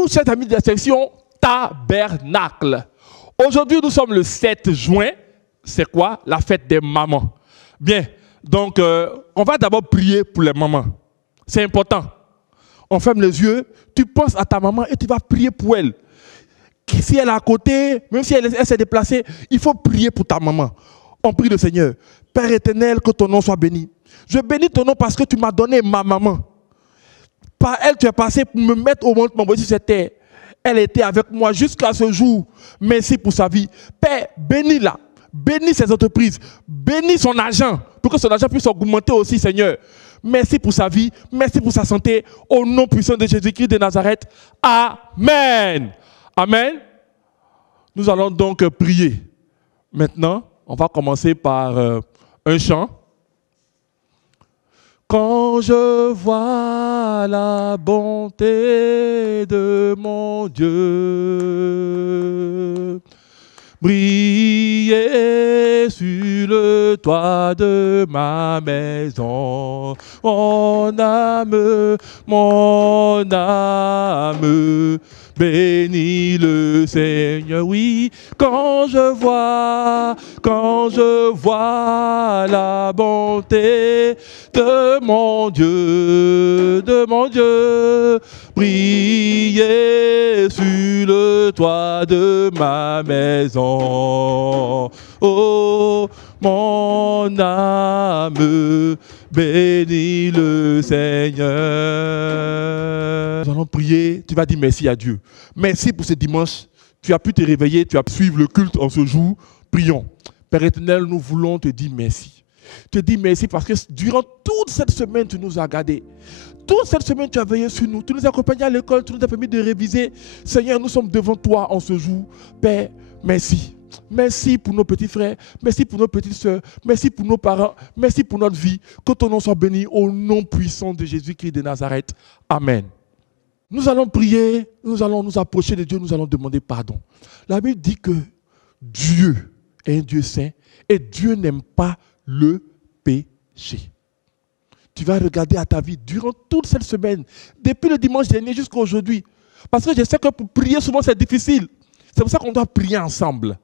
Bonjour, chers amis de la section Tabernacle. Aujourd'hui, nous sommes le 7 juin. C'est quoi? La fête des mamans. Bien, donc on va d'abord prier pour les mamans. C'est important. On ferme les yeux, tu penses à ta maman et tu vas prier pour elle. Si elle est à côté, même si elle s'est déplacée, il faut prier pour ta maman. On prie le Seigneur. Père éternel, que ton nom soit béni. Je bénis ton nom parce que tu m'as donné ma maman. Par elle, tu es passé pour me mettre au monde sur cette terre. Elle était avec moi jusqu'à ce jour. Merci pour sa vie. Père, bénis-la. Bénis ses entreprises. Bénis son argent pour que son argent puisse augmenter aussi, Seigneur. Merci pour sa vie. Merci pour sa santé. Au nom puissant de Jésus-Christ de Nazareth. Amen. Amen. Nous allons donc prier. Maintenant, on va commencer par un chant. Quand je vois la bonté de mon Dieu briller sur le toit de ma maison, mon âme bénis le Seigneur, oui. Quand je vois la bonté de mon Dieu, briller sur le toit de ma maison. Oh, mon âme bénis le Seigneur. Nous allons prier, tu vas dire merci à Dieu. Merci pour ce dimanche. Tu as pu te réveiller, tu as pu suivre le culte en ce jour. Prions. Père éternel, nous voulons te dire merci. Te dire merci parce que durant toute cette semaine, tu nous as gardés. Toute cette semaine, tu as veillé sur nous. Tu nous as accompagnés à l'école, tu nous as permis de réviser. Seigneur, nous sommes devant toi en ce jour. Père, merci. Merci pour nos petits frères, merci pour nos petites sœurs, merci pour nos parents, merci pour notre vie. Que ton nom soit béni au nom puissant de Jésus-Christ de Nazareth. Amen. Nous allons prier, nous allons nous approcher de Dieu, nous allons demander pardon. La Bible dit que Dieu est un Dieu saint et Dieu n'aime pas le péché. Tu vas regarder à ta vie durant toute cette semaine, depuis le dimanche dernier jusqu'à aujourd'hui. Parce que je sais que pour prier souvent c'est difficile. C'est pour ça qu'on doit prier ensemble.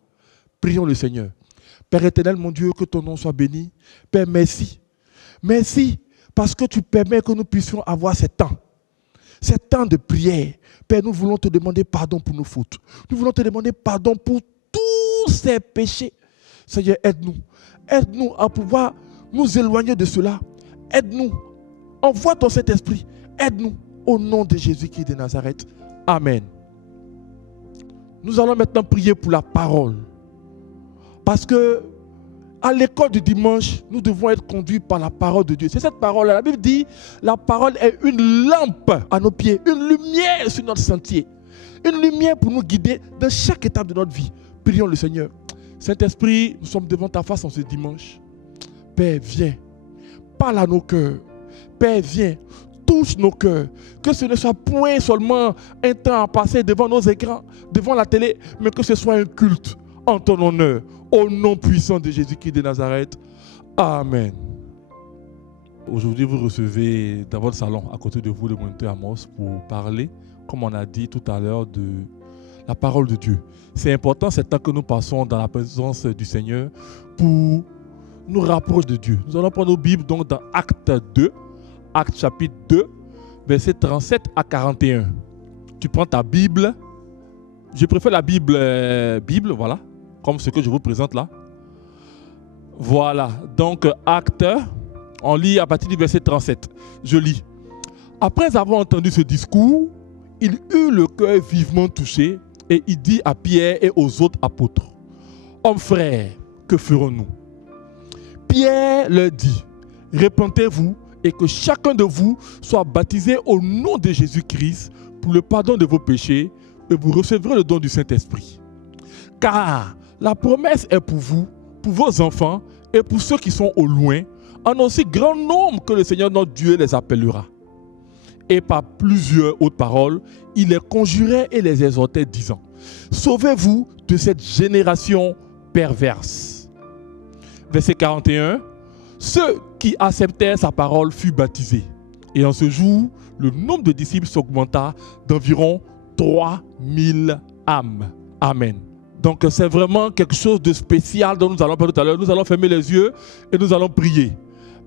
Prions le Seigneur. Père éternel, mon Dieu, que ton nom soit béni. Père, merci. Merci parce que tu permets que nous puissions avoir ce temps de prière. Père, nous voulons te demander pardon pour nos fautes. Nous voulons te demander pardon pour tous ces péchés. Seigneur, aide-nous. Aide-nous à pouvoir nous éloigner de cela. Aide-nous. Envoie ton Saint-Esprit. Aide-nous au nom de Jésus-Christ de Nazareth. Amen. Nous allons maintenant prier pour la parole. Parce que à l'école du dimanche, nous devons être conduits par la parole de Dieu. C'est cette parole-là. La Bible dit, la parole est une lampe à nos pieds, une lumière sur notre sentier, une lumière pour nous guider dans chaque étape de notre vie. Prions le Seigneur. Saint-Esprit, nous sommes devant ta face en ce dimanche. Père, viens, parle à nos cœurs. Père, viens, touche nos cœurs. Que ce ne soit point seulement un temps à passer devant nos écrans, devant la télé, mais que ce soit un culte en ton honneur, au nom puissant de Jésus-Christ de Nazareth. Amen. Aujourd'hui, vous recevez dans votre salon, à côté de vous, le moniteur Amos pour parler, comme on a dit tout à l'heure, de la parole de Dieu. C'est important, c'est temps que nous passons dans la présence du Seigneur pour nous rapprocher de Dieu. Nous allons prendre nos Bibles donc dans Acte 2, Acte chapitre 2, versets 37 à 41. Tu prends ta Bible. Je préfère la Bible, voilà, comme ce que je vous présente là. Voilà, donc Acte, on lit à partir du verset 37. Je lis. Après avoir entendu ce discours, il eut le cœur vivement touché et il dit à Pierre et aux autres apôtres, « Hommes frères, que ferons-nous » Pierre leur dit, « Repentez-vous et que chacun de vous soit baptisé au nom de Jésus-Christ pour le pardon de vos péchés et vous recevrez le don du Saint-Esprit. Car la promesse est pour vous, pour vos enfants et pour ceux qui sont au loin, en aussi grand nombre que le Seigneur notre Dieu les appellera. » Et par plusieurs autres paroles, il les conjurait et les exhortait, disant, « Sauvez-vous de cette génération perverse. » Verset 41, « Ceux qui acceptèrent sa parole furent baptisés. Et en ce jour, le nombre de disciples s'augmenta d'environ 3000 âmes. Amen. Donc c'est vraiment quelque chose de spécial dont nous allons parler tout à l'heure. Nous allons fermer les yeux et nous allons prier.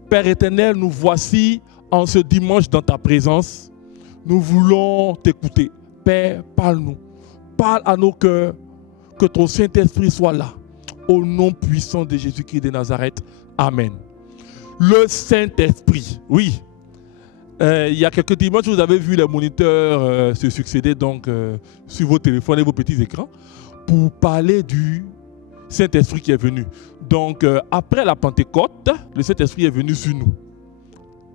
Père éternel, nous voici en ce dimanche dans ta présence. Nous voulons t'écouter. Père, parle-nous. Parle à nos cœurs. Que ton Saint-Esprit soit là. Au nom puissant de Jésus-Christ de Nazareth. Amen. Le Saint-Esprit. Oui. Il y a quelques dimanches, vous avez vu les moniteurs se succéder sur vos téléphones et vos petits écrans pour parler du Saint-Esprit qui est venu. Donc, après la Pentecôte, le Saint-Esprit est venu sur nous.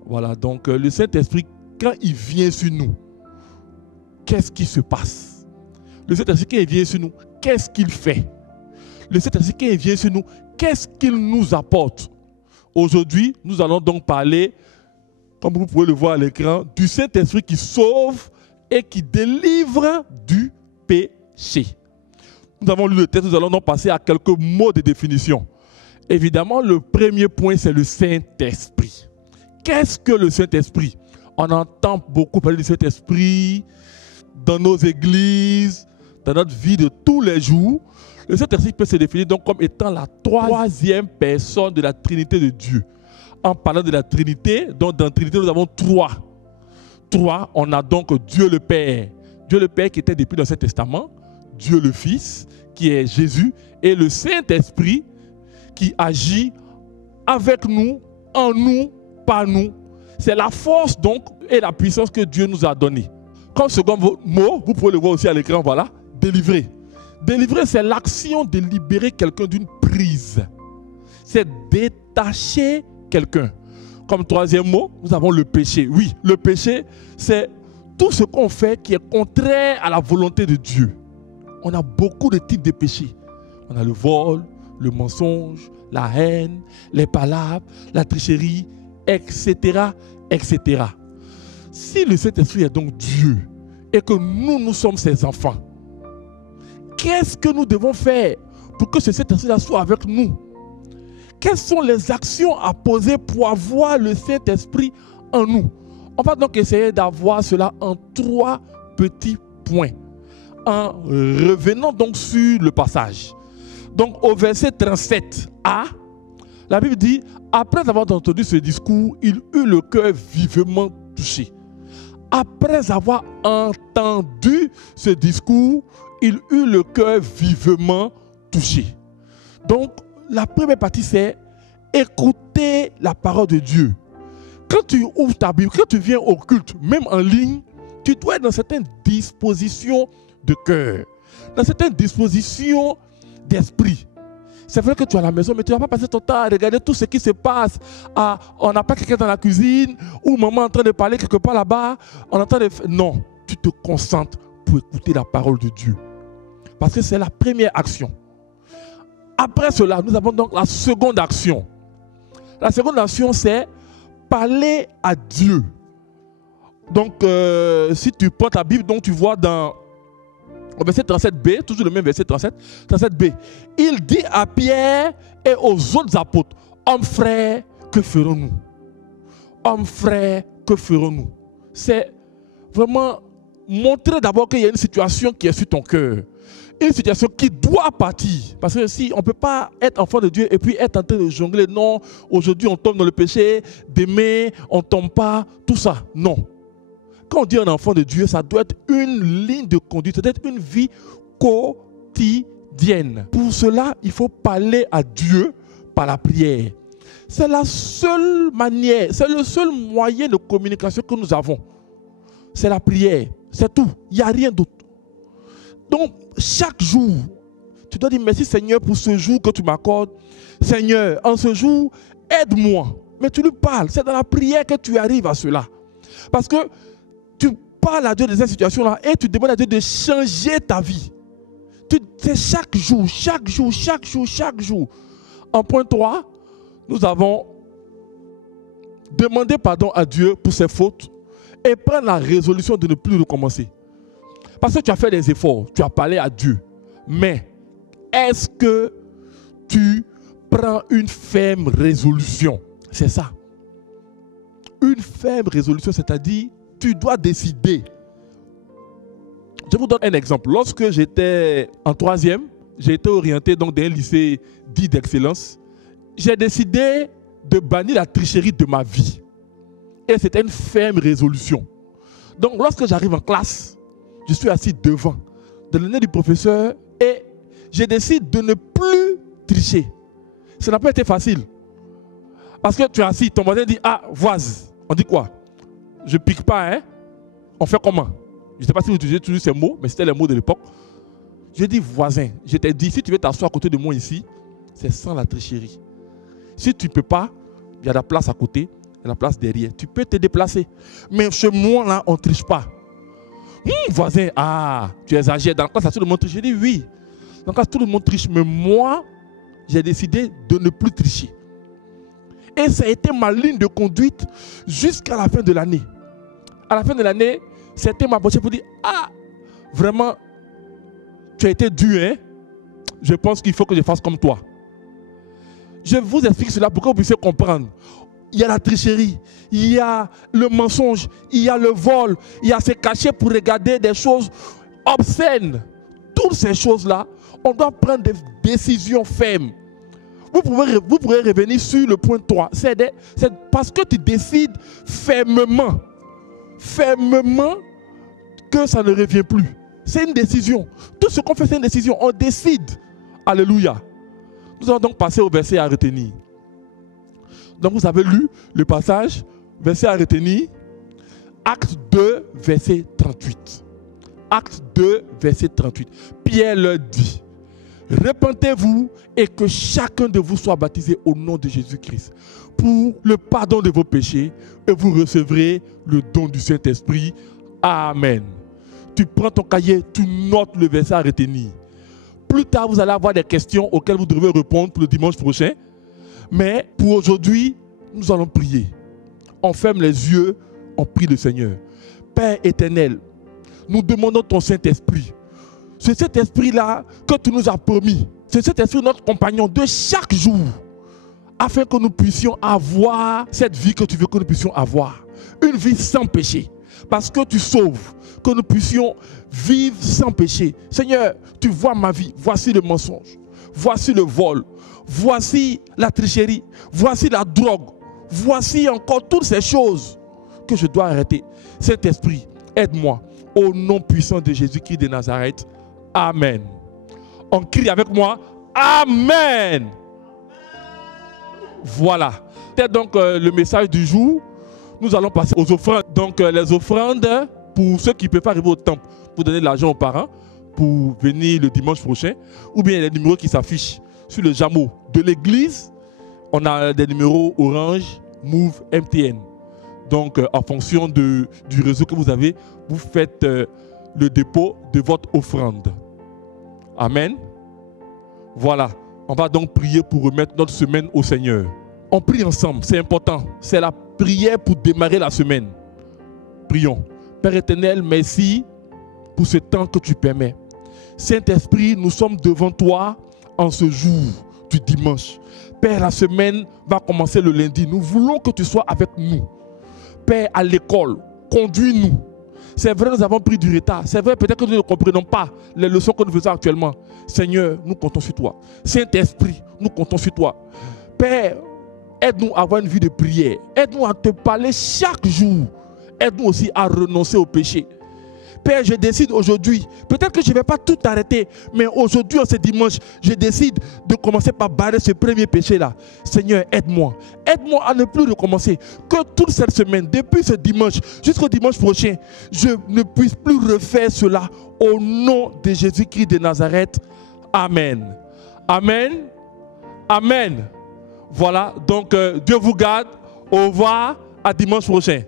Voilà, donc le Saint-Esprit, quand il vient sur nous, qu'est-ce qui se passe? Le Saint-Esprit, quand il vient sur nous, qu'est-ce qu'il fait? Le Saint-Esprit, quand il vient sur nous, qu'est-ce qu'il nous apporte? Aujourd'hui, nous allons donc parler, comme vous pouvez le voir à l'écran, du Saint-Esprit qui sauve et qui délivre du péché. Nous avons lu le texte, nous allons donc passer à quelques mots de définition. Évidemment, le premier point, c'est le Saint-Esprit. Qu'est-ce que le Saint-Esprit? On entend beaucoup parler du Saint-Esprit dans nos églises, dans notre vie de tous les jours. Le Saint-Esprit peut se définir donc comme étant la troisième personne de la Trinité de Dieu. En parlant de la Trinité, donc dans la Trinité, nous avons trois. On a donc Dieu le Père. Dieu le Père qui était depuis l'Ancien Testament, Dieu le Fils, qui est Jésus, et le Saint-Esprit qui agit avec nous, en nous, par nous. C'est la force donc et la puissance que Dieu nous a donnée. Comme second mot, vous pouvez le voir aussi à l'écran, voilà, délivrer. Délivrer, c'est l'action de libérer quelqu'un d'une prise. C'est détacher quelqu'un. Comme troisième mot, nous avons le péché. Oui, le péché, c'est tout ce qu'on fait qui est contraire à la volonté de Dieu. On a beaucoup de types de péchés. On a le vol, le mensonge, la haine, les palabres, la tricherie, etc., etc. Si le Saint-Esprit est donc Dieu et que nous sommes ses enfants, qu'est-ce que nous devons faire pour que ce Saint-Esprit soit avec nous? Quelles sont les actions à poser pour avoir le Saint-Esprit en nous? On va donc essayer d'avoir cela en 3 petits points, en revenant donc sur le passage. Donc au verset 37a, la Bible dit, après avoir entendu ce discours, il eut le cœur vivement touché. Après avoir entendu ce discours, il eut le cœur vivement touché. Donc, la première partie, c'est écouter la parole de Dieu. Quand tu ouvres ta Bible, quand tu viens au culte, même en ligne, tu dois être dans certaines dispositions de cœur, dans certaines dispositions d'esprit. C'est vrai que tu es à la maison, mais tu ne vas pas passer ton temps à regarder tout ce qui se passe. On n'a pas quelqu'un dans la cuisine, ou maman est en train de parler quelque part là-bas. On entend de... Non, tu te concentres pour écouter la parole de Dieu. Parce que c'est la première action. Après cela, nous avons donc la seconde action. La seconde action, c'est parler à Dieu. Donc, si tu prends ta Bible, donc tu vois dans au verset 37b, toujours le même verset 37b, il dit à Pierre et aux autres apôtres, hommes frères, que ferons-nous? Hommes frères, que ferons-nous? C'est vraiment montrer d'abord qu'il y a une situation qui est sur ton cœur. Une situation qui doit partir. Parce que si on ne peut pas être enfant de Dieu et puis être en train de jongler, non, aujourd'hui on tombe dans le péché, demain on ne tombe pas, tout ça, non. Quand on dit un enfant de Dieu, ça doit être une ligne de conduite, ça doit être une vie quotidienne. Pour cela, il faut parler à Dieu par la prière. C'est la seule manière, c'est le seul moyen de communication que nous avons. C'est la prière, c'est tout, il n'y a rien d'autre. Donc, chaque jour, tu dois dire merci Seigneur pour ce jour que tu m'accordes. Seigneur, en ce jour, aide-moi. Mais tu lui parles, c'est dans la prière que tu arrives à cela. Parce que tu parles à Dieu de cette situation-là et tu demandes à Dieu de changer ta vie. C'est chaque jour, chaque jour, chaque jour, chaque jour. En point 3, nous avons demandé pardon à Dieu pour ses fautes et prendre la résolution de ne plus recommencer. Parce que tu as fait des efforts, tu as parlé à Dieu. Mais est-ce que tu prends une ferme résolution? C'est ça. Une ferme résolution, c'est-à-dire tu dois décider Je vous donne un exemple. Lorsque j'étais en 3e, j'ai été orienté dans un lycée dit d'excellence. J'ai décidé de bannir la tricherie de ma vie. Et c'était une ferme résolution. Donc lorsque j'arrive en classe, je suis assis devant, de le nez du professeur, et je décide de ne plus tricher. Ça n'a pas été facile. Parce que tu es assis, ton voisin dit, ah, voise. On dit quoi? Je ne pique pas, hein? On fait comment? Je ne sais pas si vous utilisez toujours ces mots, mais c'était les mots de l'époque. Je dis voisin. Je t'ai dit, si tu veux t'asseoir à côté de moi ici, c'est sans la tricherie. Si tu ne peux pas, il y a la place à côté, il y a la place derrière. Tu peux te déplacer. Mais chez moi, là, on ne triche pas. Voisin, ah, tu exagères. Dans la classe, tout le monde triche. Je dis oui. Dans la classe, tout le monde triche. Mais moi, j'ai décidé de ne plus tricher. Et ça a été ma ligne de conduite jusqu'à la fin de l'année. À la fin de l'année, c'était ma poche pour dire, ah, vraiment, tu as été dur, hein? Je pense qu'il faut que je fasse comme toi. Je vous explique cela pour que vous puissiez comprendre. Il y a la tricherie, il y a le mensonge, il y a le vol, il y a se cacher pour regarder des choses obscènes. Toutes ces choses-là, on doit prendre des décisions fermes. Vous pourrez revenir sur le point 3. C'est parce que tu décides fermement que ça ne revient plus. C'est une décision. Tout ce qu'on fait, c'est une décision. On décide. Alléluia. Nous allons donc passer au verset à retenir. Donc vous avez lu le passage, verset à retenir, Acte 2, verset 38. Acte 2, verset 38. Pierre leur dit, repentez-vous et que chacun de vous soit baptisé au nom de Jésus-Christ pour le pardon de vos péchés et vous recevrez le don du Saint-Esprit. Amen. Tu prends ton cahier, tu notes le verset à retenir. Plus tard, vous allez avoir des questions auxquelles vous devez répondre pour le dimanche prochain. Mais pour aujourd'hui, nous allons prier. On ferme les yeux, on prie le Seigneur. Père éternel, nous demandons ton Saint-Esprit. C'est cet esprit-là que tu nous as promis. C'est cet esprit notre compagnon de chaque jour. Afin que nous puissions avoir cette vie que tu veux que nous puissions avoir. Une vie sans péché. Parce que tu sauves. Que nous puissions vivre sans péché. Seigneur, tu vois ma vie. Voici le mensonge. Voici le vol. Voici la tricherie. Voici la drogue. Voici encore toutes ces choses que je dois arrêter. Saint-Esprit, aide-moi. Au nom puissant de Jésus-Christ de Nazareth. Amen. On crie avec moi. Amen. Voilà. C'est donc le message du jour. Nous allons passer aux offrandes. Donc les offrandes, pour ceux qui ne peuvent pas arriver au temple, pour donner de l'argent aux parents, pour venir le dimanche prochain, ou bien les numéros qui s'affichent sur le jameau de l'église. On a des numéros Orange, Move, MTN. Donc en fonction du réseau que vous avez, vous faites le dépôt de votre offrande. Amen. Voilà. On va donc prier pour remettre notre semaine au Seigneur. On prie ensemble, c'est important. C'est la prière pour démarrer la semaine. Prions. Père éternel, merci pour ce temps que tu permets. Saint-Esprit, nous sommes devant toi en ce jour du dimanche. Père, la semaine va commencer le lundi. Nous voulons que tu sois avec nous. Père, à l'école, conduis-nous. C'est vrai, nous avons pris du retard. C'est vrai, peut-être que nous ne comprenons pas les leçons que nous faisons actuellement. Seigneur, nous comptons sur toi. Saint-Esprit, nous comptons sur toi. Père, aide-nous à avoir une vie de prière. Aide-nous à te parler chaque jour. Aide-nous aussi à renoncer au péché. Père, je décide aujourd'hui, peut-être que je ne vais pas tout arrêter, mais aujourd'hui, en ce dimanche, je décide de commencer par barrer ce premier péché-là. Seigneur, aide-moi. Aide-moi à ne plus recommencer. Que toute cette semaine, depuis ce dimanche jusqu'au dimanche prochain, je ne puisse plus refaire cela au nom de Jésus-Christ de Nazareth. Amen. Amen. Amen. Voilà, donc Dieu vous garde. Au revoir, à dimanche prochain.